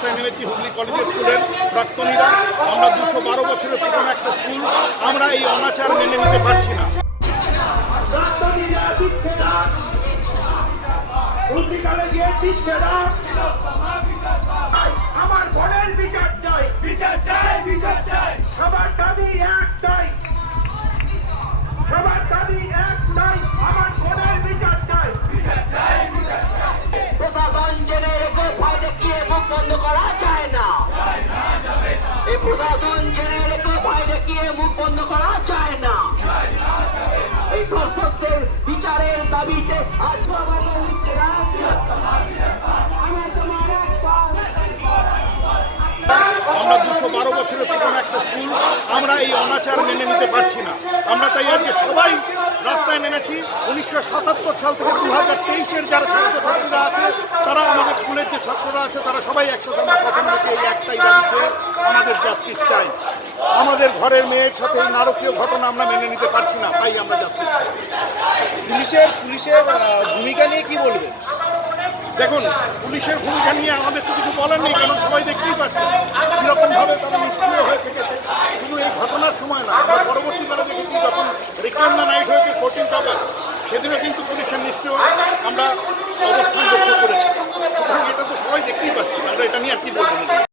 রাস্তায় নেমেছি হুগলি কলেজের স্কুলের প্রাক্তনীরা, আমরা দুশো বারো বছরের পুরনো একটা স্কুল আমরা এই অনাচার মেনে নিতে পারছি না। আমার বোনের বিচার চাই বিচার চাই বিচার চাই। সবার দাবি মুখ বন্ধ করা যায় না। এই বিচারের দাবিতে আজ আমরা দুশো বারো বছরের পুরনো একটা স্কুল, আমরা এই অনাচার মেনে নিতে পারছি না। আমরা তাই আজকে সবাই রাস্তায় নেমেছি। উনিশশো সাতাত্তর সাল থেকে দু হাজার তেইশের যারা ছাত্রছাত্রীরা আছে যে ছাত্ররা আছে তারা সবাই একসাথে বলেছি এই একটাই দাবিছে আমাদের জাস্টিস চাই। আমাদের ঘরের মেয়ের সাথে এই নারকীয় ঘটনা আমরা মেনে নিতে পারছি না তাই আমরা জাস্টিস চাই। পুলিশের পুলিশের ভূমিকা নিয়ে কি বলবেন? দেখুন পুলিশের ভূমিকা নিয়ে আমাদের তো কিছু বলার নেই কারণ সবাই দেখতেই পাচ্ছে কীরকম ভাবে তারা নিষ্ক্রিয় হয়ে থেকেছে। শুধু এই ঘটনার সময় না আমরা পরবর্তীকালে দেখেছি যখন দ্য নাইট হয়েছে ফোরটিন্থ আগস্ট সেদিনও কিন্তু পুলিশের নিষ্ক্রিয়। আমরা অবস্থান লক্ষ্য করেছি সুতরাং এটা তো সবাই দেখতেই পাচ্ছি আমরা এটা নিয়ে আর কি বলব।